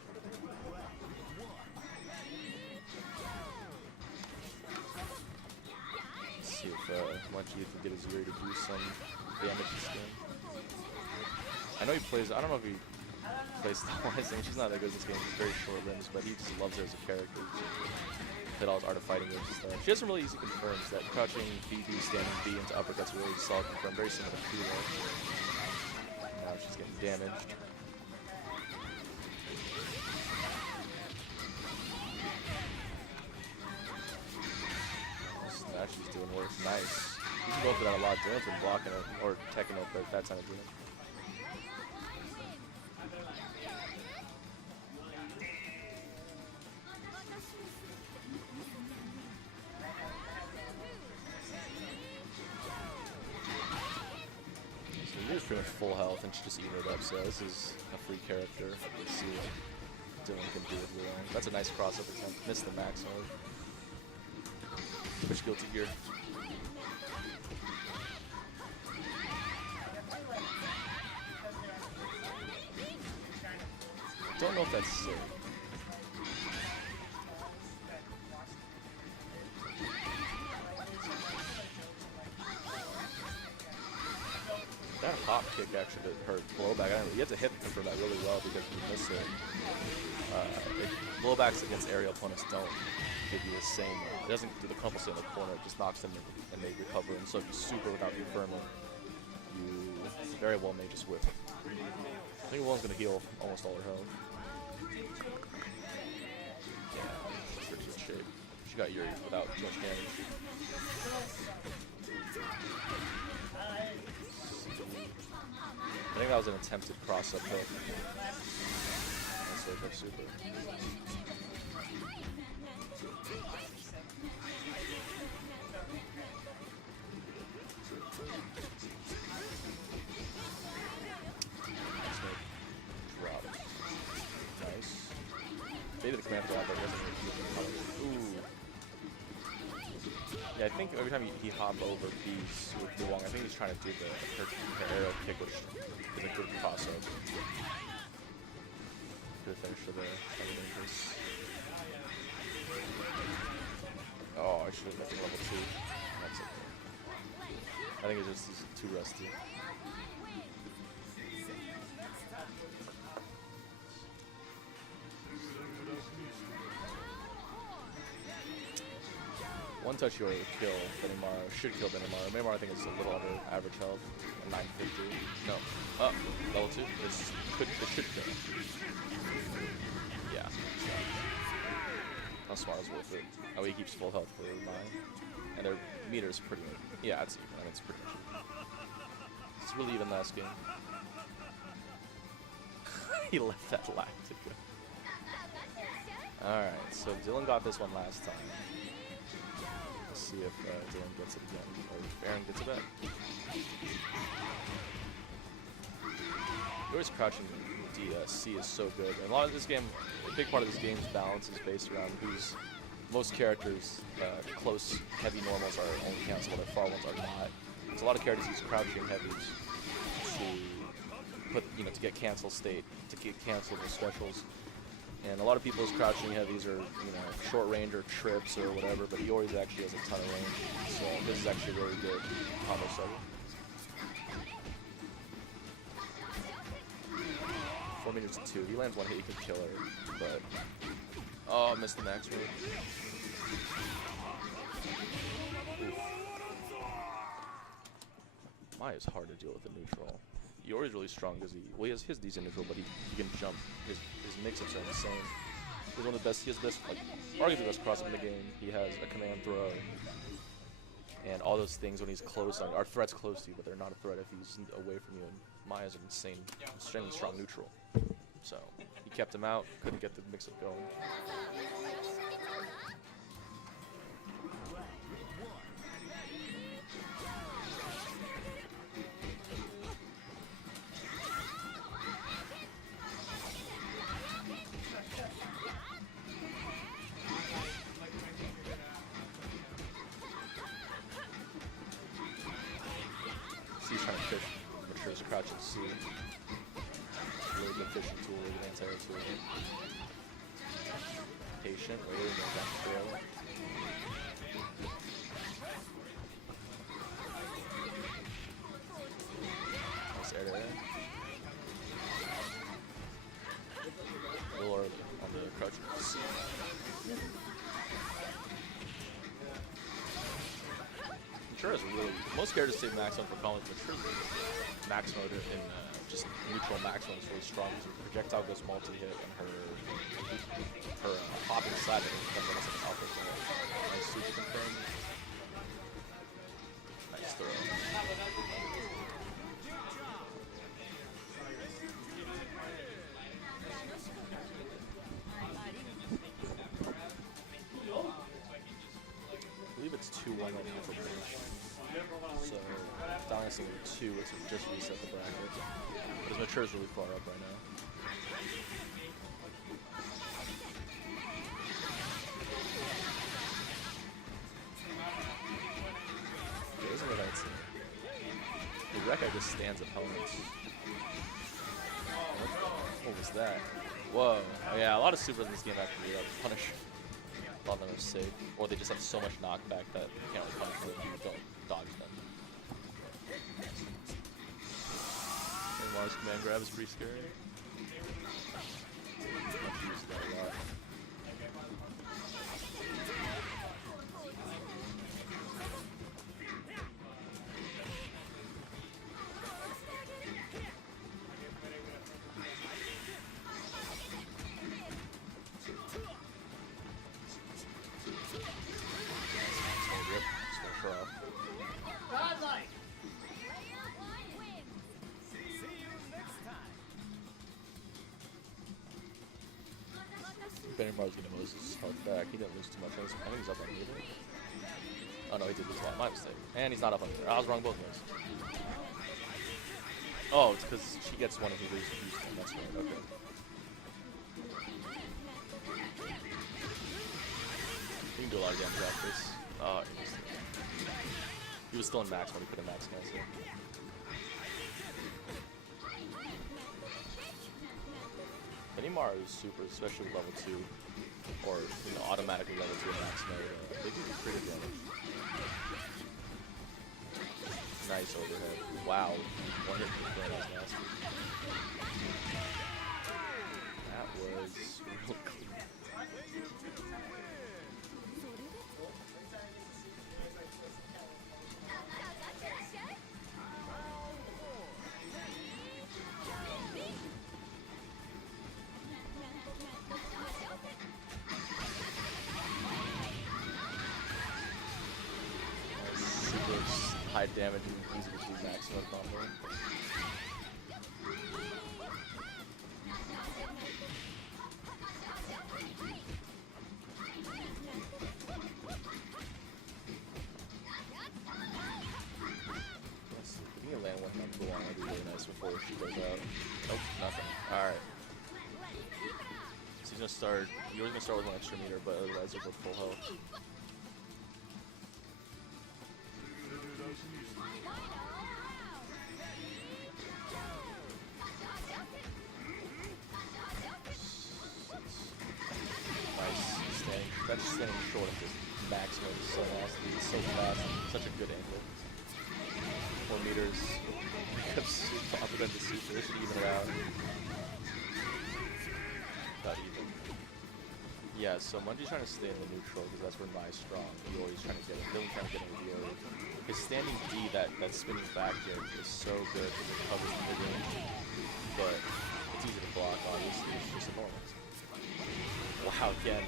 See if Monkey can get his Yuri to do some damage this game. I know he plays, I don't know if he plays Stylized. I mean, she's not that good at this game. She's very short limbs, but he just loves her as a character. Hit all his Art of Fighting moves and stuff. She has some really easy confirms that crouching BB, standing B into uppercuts really solid confirm. Very similar to Kudo. Now she's getting damaged. Now she's doing work. Nice. You can go for that a lot. Dylan's been blocking it, or teching it, but that time of doing it. So Yuri's pretty much full health, and she's just eating it up, so this is a free character. Let's see what Dylan can do with Luong. That's a nice crossover attempt. Missed the max mode. Which guilty here. Don't know if that's safe. That hop kick actually did hurt blowback. You have to hit for that really well because if you miss it, blowbacks against aerial opponents don't give you the same. It doesn't do the compulsory in the corner. It just knocks them and they recover. And so if you super without confirming, you very well may just whip. I think Will's gonna heal almost all her health. Yeah, she's pretty good shape. She got Yuri without too much damage. I think that was an attempted cross-up hit. That's wake up super. command grab that doesn't really ooh. Yeah, I think every time he hop over B's with Luong, I think he's trying to do her arrow kick, which is a good cross-up. Good finisher there. Oh, I should have left him level 2. That's okay. I think it's just he's too rusty. One touch Yori would kill Benimaru, should kill Benimaru. Benimaru I think is a little under average health, 950. No, level 2. It should kill. Yeah. Smar's worth it. Oh, he keeps full health for 9. And their meter's pretty much, yeah, it's even. I mean, it's pretty much. It's really even last game. He left that lag to go. Alright, so Dylan got this one last time. Let's see if Dylan gets it again, or if Aaron gets it back. Always crouching C is so good. And a lot of this game, a big part of this game's balance is based around who's most characters, close heavy normals are only cancelable, their far ones are not. So a lot of characters use crouching heavies to put, to get cancel state, to get cancelable specials. And a lot of people's crouching heavies are, short range or trips or whatever, but Yori's actually has a ton of range. So this is actually really good combo setup. 4 meters to 2. He lands one hit, he could kill her, but oh, missed the max rate. Maya's hard to deal with a neutral. Yori's really strong because he has his decent neutral, but he can jump. His mix-ups are insane. He's one of the best. He has the best, arguably the best cross in the game. He has a command throw, and all those things when he's close on are threats close to you, but they're not a threat if he's away from you. And Maya's an extremely strong neutral. So he kept him out, couldn't get the mix-up going. He's trying to fish Mature's crouch and C. Really good fishing tool, really good anti-air tool. Patient, waiting, no back throw. Nice air to air. A little early on the crouch and C. Mature is really, most characters say max mode for college, but max mode in just neutral max mode is really strong because her projectile goes multi-hit and her hopping side of it becomes almost like an alpha throw. Nice super confirm. Nice throw. I believe it's 2-1 right now for British. So, Dynasty 2 is just reset the bracket. But his Mature is really far up right now. Okay, isn't what I'd say. The Rekka just stands opponents. What was that? Whoa. Oh, yeah, a lot of supers in this game actually punish. A lot of them are safe, or they just have so much knockback that you can't really punish them if you don't dodge them. And Mars command grab is pretty scary. I've used that a lot. Benimaru's gonna lose his health back. He didn't lose too much. I think he's up on meter. Oh no, he did lose a lot. My mistake. And he's not up on meter. I was wrong both ways. Oh, it's because she gets one if he loses Houston. That's right. Okay. You can do a lot of damage after this. He was still in max when he put in max cancel. Maru is super, especially with level 2, or automatically level 2 in max mode. They can do pretty good damage. Nice overhead. Wow. One hit from the plane, that was nasty. That was real clean. High damage and easy to do maximum combo. Yes, if you can land one on cool, that'd be really nice before she goes out. Nope, nothing. Alright. So he's gonna start, you're gonna start with one extra meter, but otherwise you're both full health. That's just standing short of just maximum is so nasty, it's so fast, such a good angle. 4 meters. Up against the super, they should even it out. About even. Yeah, so Munchie's trying to stay in the neutral because that's where Mai's strong. Yori's trying to get it. Dylan's trying to get in with Yori. His standing D, that spinning back hit is so good because it covers the mid-range. But it's easy to block, obviously. It's just enormous. Wow, again.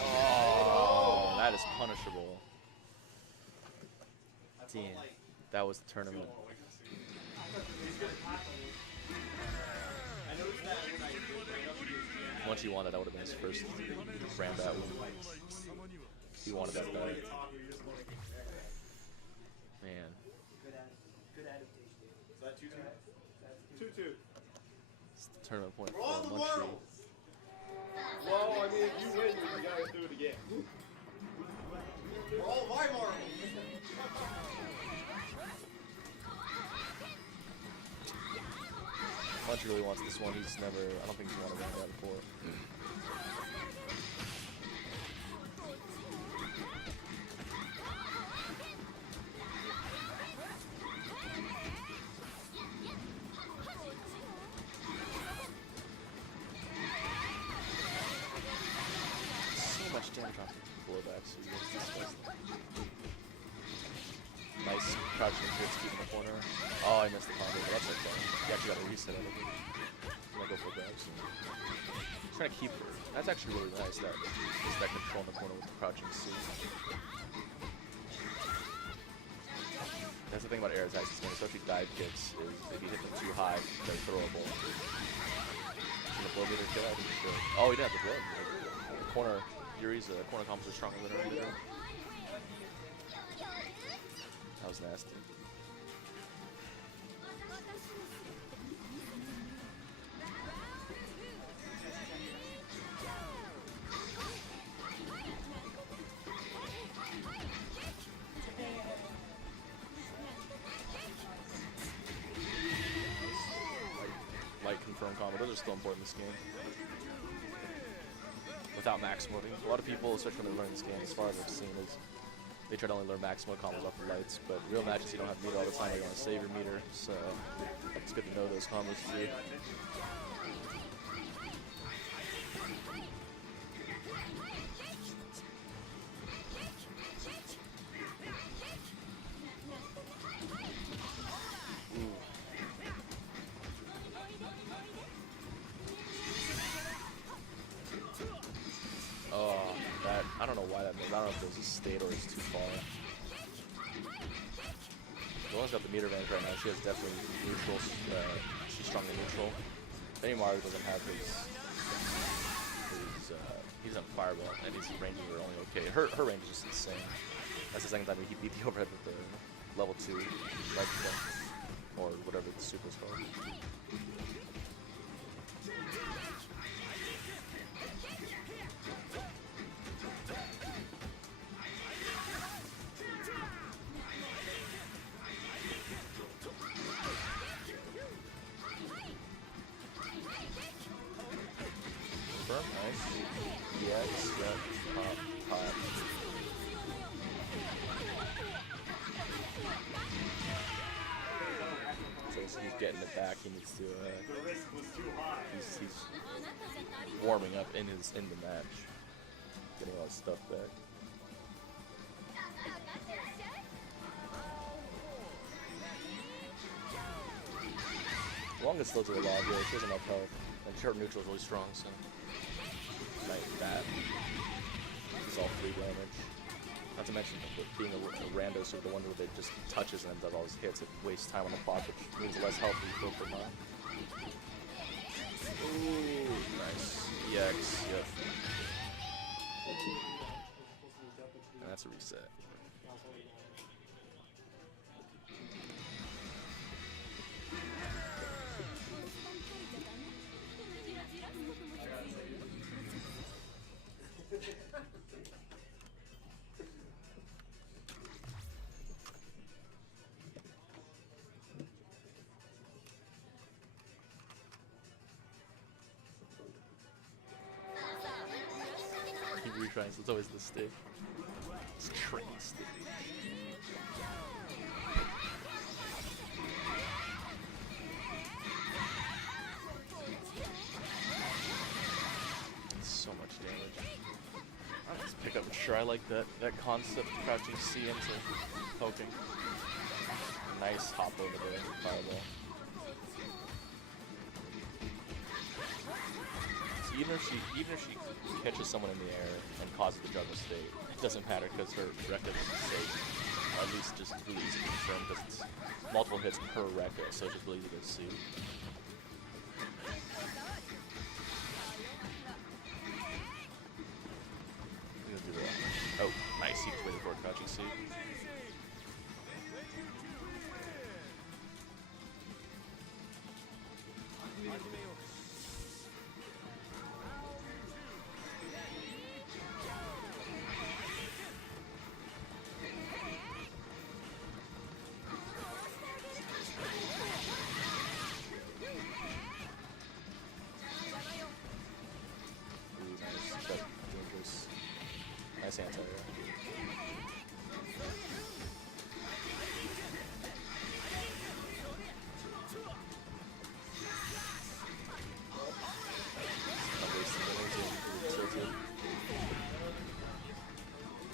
Oh, that is punishable. Damn, that was the tournament. Once he wanted, that would have been his first Ranbat win. He wanted that bad. Man. Is that 2-2? 2-2. It's the tournament point For all the Munchie. world! Well, I mean, if you win, you gotta do it again. For all my marbles! Munchie really wants this one. He's never, I don't think he's won a Ranbat before. So much damage off the blowbacks. It's disgusting. Nice crouching hits keeping the corner. Oh, I missed the combo, but that's okay. You actually got to reset it. I'm gonna go for grabs. Trying to keep her. That's actually really nice. That control in the corner with the crouching C. That's the thing about air attacks this game, especially dive kicks, is if you hit them too high, they're throwable. Can the blow meter kill out? Oh, he didn't have the blow. The corner, Yuri's corner combos are stronger than her meter. That was nasty. Light confirm combo, those are still important in this game. Without max moding. A lot of people, especially when they're learning this game, as far as I've seen, is they try to only learn max mode combos off the lights, but real matches you don't have meter all the time, you want to save your meter, so it's good to know those combos to do. Oh, that, I don't know why that made. I don't know if it was a state or it's too far. Dylan's got the meter advantage right now. She has definitely neutral. She's strong in neutral. Maru doesn't have he's on fireball and his ranges are only okay. Her range is just insane. That's the second time he beat the overhead with the level 2 right kick. or whatever the super's called. Confirm, nice. Yes, yeah, pop. So he's getting it back. He needs to. He's warming up in the match, getting all his stuff back. Longest slow to the log, yeah, she has enough health, and short neutral is really strong, so like that. This is all 3 damage. Not to mention, with being a rando, so the one where they just touches and then does all his hits, it wastes time on the clock, which means less health when you go for mine. Ooh, nice. EX, yep. And that's a reset. Keep retrying, so it's always the stick. It's train stick. So much damage. I'll just pick up. Sure, I like that concept, crouching C into poking. Nice hop over there, fireball. So even if she catches someone in the air and causes the juggle state, it doesn't matter because her Rekka is safe. Or at least just really easy to confirm because it's multiple hits per Rekka, so it's just really easy to see. Oh, nice. He was waiting for a crouching C. Ooh, nice. But dangerous. Nice anti-air.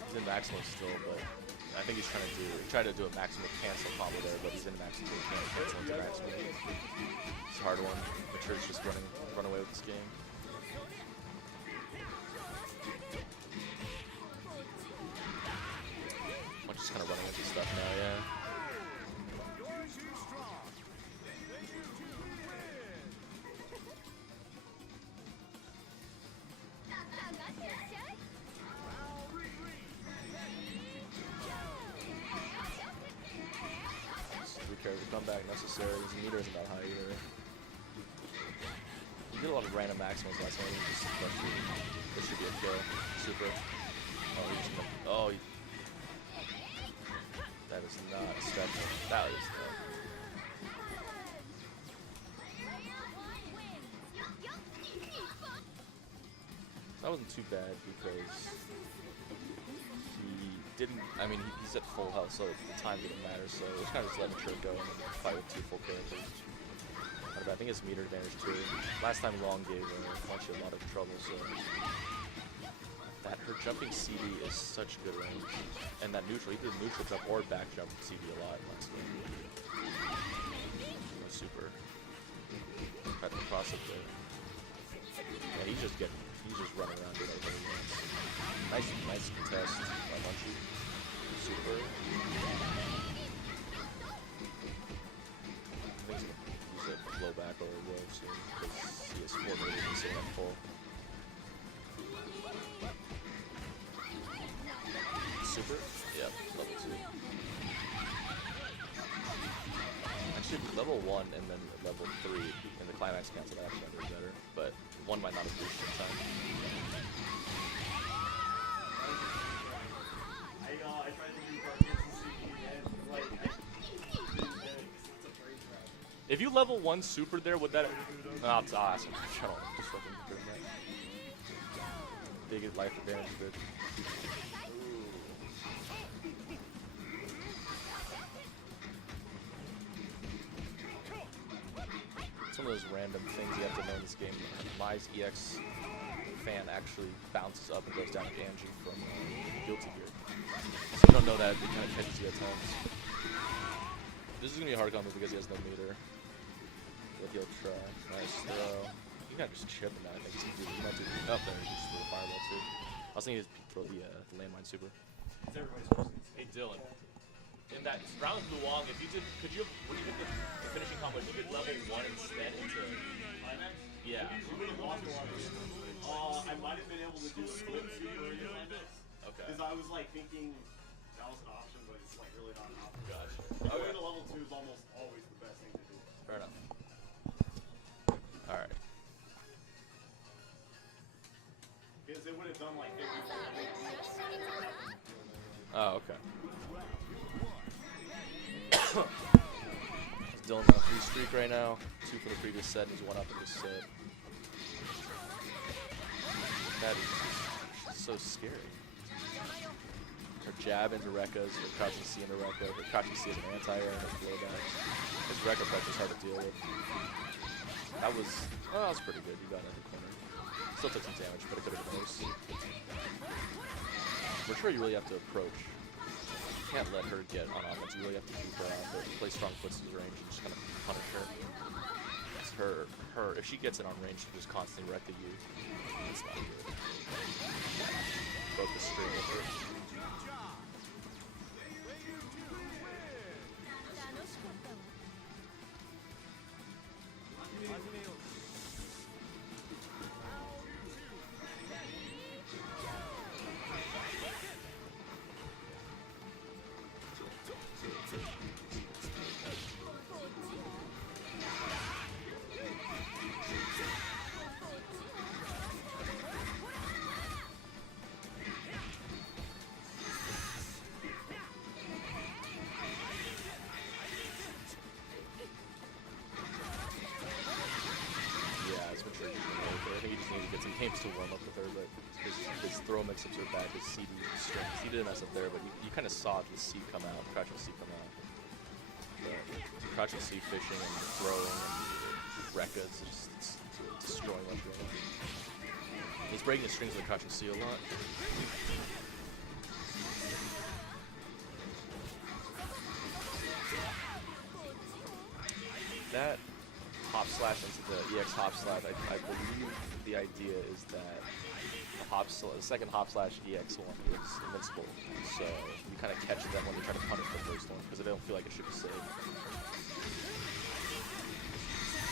He's in maximum still, but I think he's trying to do a maximum cancel combo there, but he's in maximum, he can't cancel into maximum. It's a hard one. Mature's just run away with this game. I'm just kind of running into stuff now, yeah. The comeback necessary. His meter isn't that high either. He did a lot of random maximums last night. This should be a kill. Super. Oh, he's gonna. Oh, that is not a step. That is not. That wasn't too bad because he didn't. I mean, he's at full health, so the time didn't matter. So it was kind of just let Mature go and fight with 2 full characters. But I think his meter advantage too. Last time Long gave Punchy a lot of trouble, so that her jumping CD is such good range, and that neutral, either neutral jump or back jump CD a lot last game. Super. Got the cross up there. Yeah, he's just running around doing everything he wants. Nice contest by Punchy. Super. I think he's gonna use a blow back or a roll soon because he has 4 meters and sitting at full. Super? Yep, level 2. Actually, 1 and then level 3, and the climax cancel that actually would be better, but 1 might not have reached in time. I tried to do Guardians and like I didn't get it 'cause it's a brain trap. If you level 1 super there, would that... Oh, it's awesome. Shut up. Just fucking doing that. Big life advantage, bitch. Some of those random things you have to know in this game. Mai's EX fan actually bounces up and goes down to Angie from Guilty Gear. So if you don't know that, it kind of catches you at times. This is going to be a hard combo because he has no meter. But he'll try. Nice throw. You gotta just chip him out. I think he's gonna do. He might do up there. He just threw the fireball too. I was thinking he'd throw the landmine super. It's everybody's first. Hey Dylan, in that round Luong, if you did, could you have, when you hit the finishing combo, if you did level 1 instead into Climax? yeah. You would have lost a lot of it. I might have been able to do a flip super into Climax. Okay. Because I was like thinking that was an option, but it's like really not an option. Gotcha. Going Okay. to level 2 is almost always the best thing to do. Fair enough. All right. Because it would have done like 50. Oh, okay. Dylan on a 3 streak right now. 2 for the previous set. He's 1 up in this set. That is so scary. Her jab into Rekka's, her crouching C into Rekka, her crouching C is an anti-air and a blowback. His Rekka pressure is hard to deal with. That was pretty good. You got it in the corner. Still took some damage, but it could have been worse. For sure, you really have to approach. You can't let her get on offense. You really have to keep her out, but play strong footstool range and just kind of punish her. If she gets it on range, she can just constantly wreck you. It's not good. Broke the string with her. Games to warm up with her, but his throw mix-ups are bad, his CD strings. He didn't mess up there, but you kind of saw the C come out, crouching C come out. The crouching C fishing and throwing and Rekka, it's destroying that game. He's breaking the strings with the crouching C a lot. That hop slash into the EX hop slash, I believe the idea is that the second hop slash EX one is invincible, so you kind of catch them when you try to punish the first one because they don't feel like it should be saved.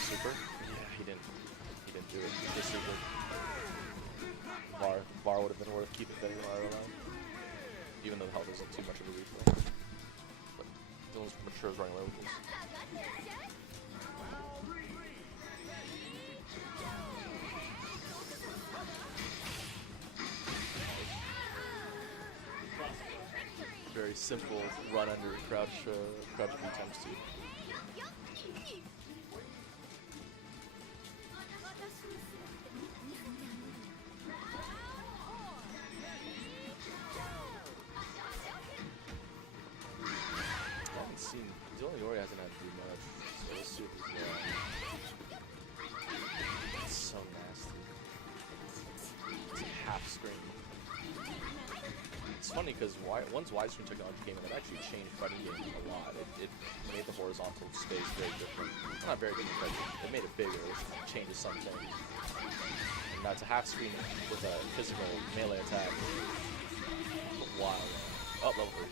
Super? Yeah, he didn't do it. The super. Bar would have been worth keeping better than RLI, even though the health isn't too much of a refill. But Dylan's mature is running away with this. Very simple run under crouch B times 2. I haven't seen, Dylan Yori hasn't had to do much, so let's see if he's It's so nasty. It's a half screen. It's funny because once widescreen technology came in, it actually changed fighting games a lot. It made the horizontal space very different. Not very different, but it made it bigger, which changes something. And now it's a half screen with a physical melee attack. Wow. Oh, level 3.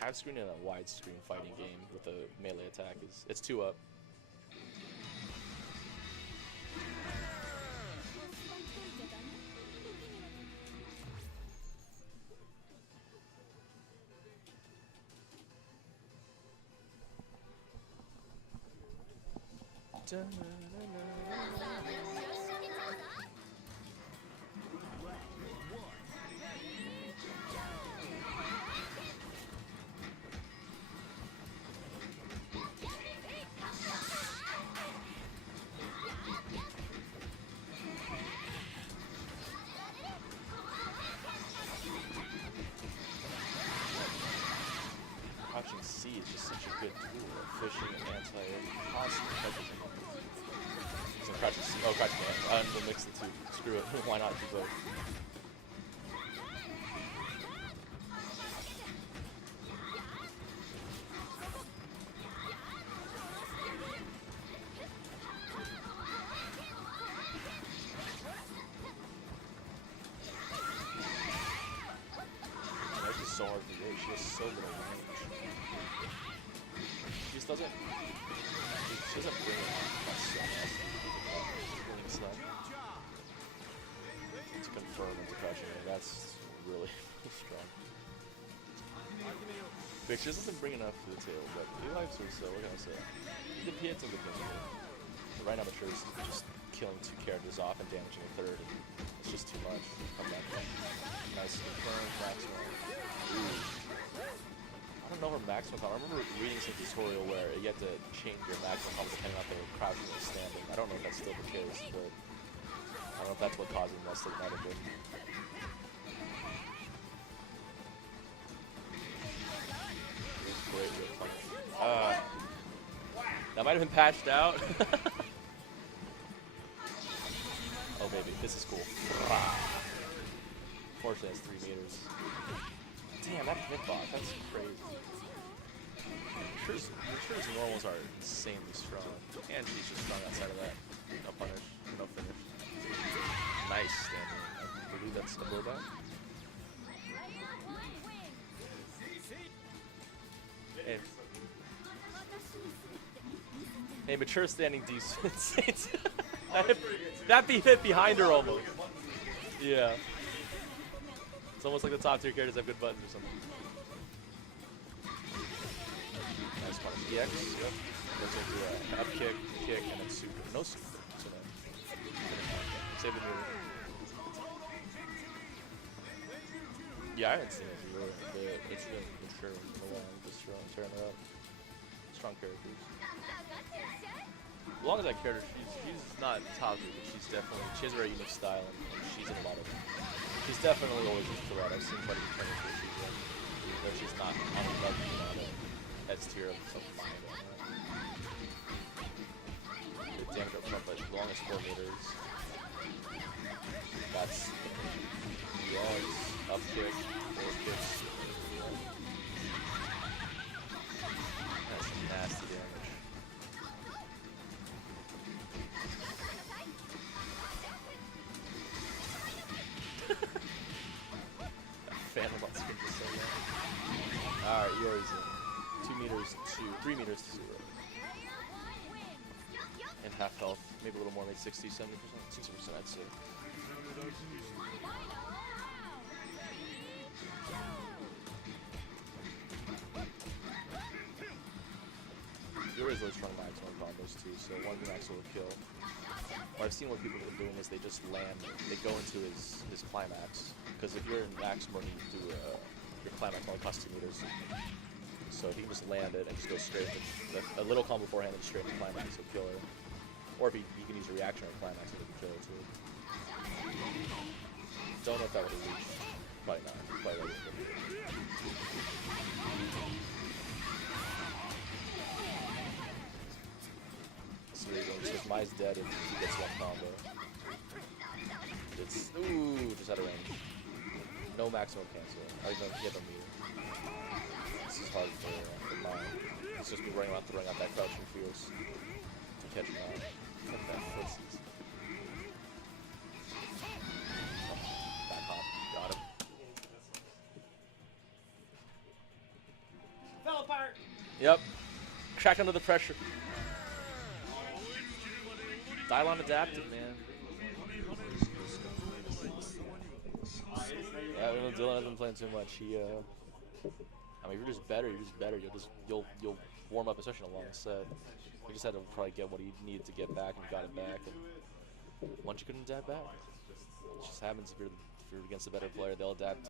Half screen in a widescreen fighting game with a melee attack it's 2 up. Crouching C is just such a good tool of fishing and anti-air. Constant everything. So crouching C. Oh, crouching A. I'm gonna mix the two. Screw it. Why not do both? That's just so hard to do. She has so little range. She just doesn't. She doesn't bring it on. Bringing stuff. To confirm into crushing it. That's really strong. But she just doesn't bring enough to the table, but he likes her, so what can I say? He had some good things to do. But right now, Mature is just killing two characters off and damaging a third. It's just too much. Come back. Nice confirm, maximum. Ooh. I don't know her maximum combo. I remember reading some tutorial where you have to change your maximum combo depending on if they're crouching or standing. I don't know if that's still the case, but I don't know if that's what caused the mistake might have been. Great, great punish. That might have been patched out. Oh baby, this is cool. Fortunately, it's 3 meters. Damn, that hitbox, that's crazy. Mature's normals are insanely strong. And she's just strong outside of that. No punish, no finish. Nice standing. I believe that's a blowback. Hey, Mature standing decent. That be hit behind her almost. Yeah. It's almost like the top tier characters have good buttons or something. Nice punish. EX, yep. Looks like the up kick, kick, and then super. No super. So then, save the meter. Yeah, I haven't seen it really. It's really Mature in a while. Just tearing her up. Strong characters. As long as that character, she's not top tier, but she has a very unique style, and she's in a lot of them. She's definitely always a threat. I've seen quite a few tournaments where she's in, where she's not on the level, not a S tier of fine. The damage up front, but as long as 4 meters, that's yards, up kick, 4 kicks. That's nasty damage. Phantom on screen for so long. Alright, yours in 2 meters to 3 meters to 0. And half health, maybe a little more, maybe 60, 70%, 60% I'd say. Yuri is really strong maximum combos too, so one max will kill. What I've seen what people are doing is they just land, they go into his climax. Because if you're in max mode, you do your climax only costs 2 meters. So if he can just land it and just go straight to a little combo beforehand and straight to climax, he'll kill her. Or if he can use a reaction or climax and he can kill her too. Don't know if that would have reached. Probably not. Probably would have. So if Mai's dead and he gets one combo. It's ooh, just out of range. No maximum cancel. I don't get no meter. This is hard for Mai. It's just me running out that crouching feels to catch him out. Look at that footsies. Back hop. Got him. Fell apart. Yep. Cracked under the pressure. Dylon adapted, man. Yeah, Dylan hasn't been playing too much. I mean, if you're just better, you're just better. You'll warm up, especially in a long set. He just had to probably get what he needed to get back, and got it back. And once you couldn't adapt back, it just happens if you're against a better player, they'll adapt.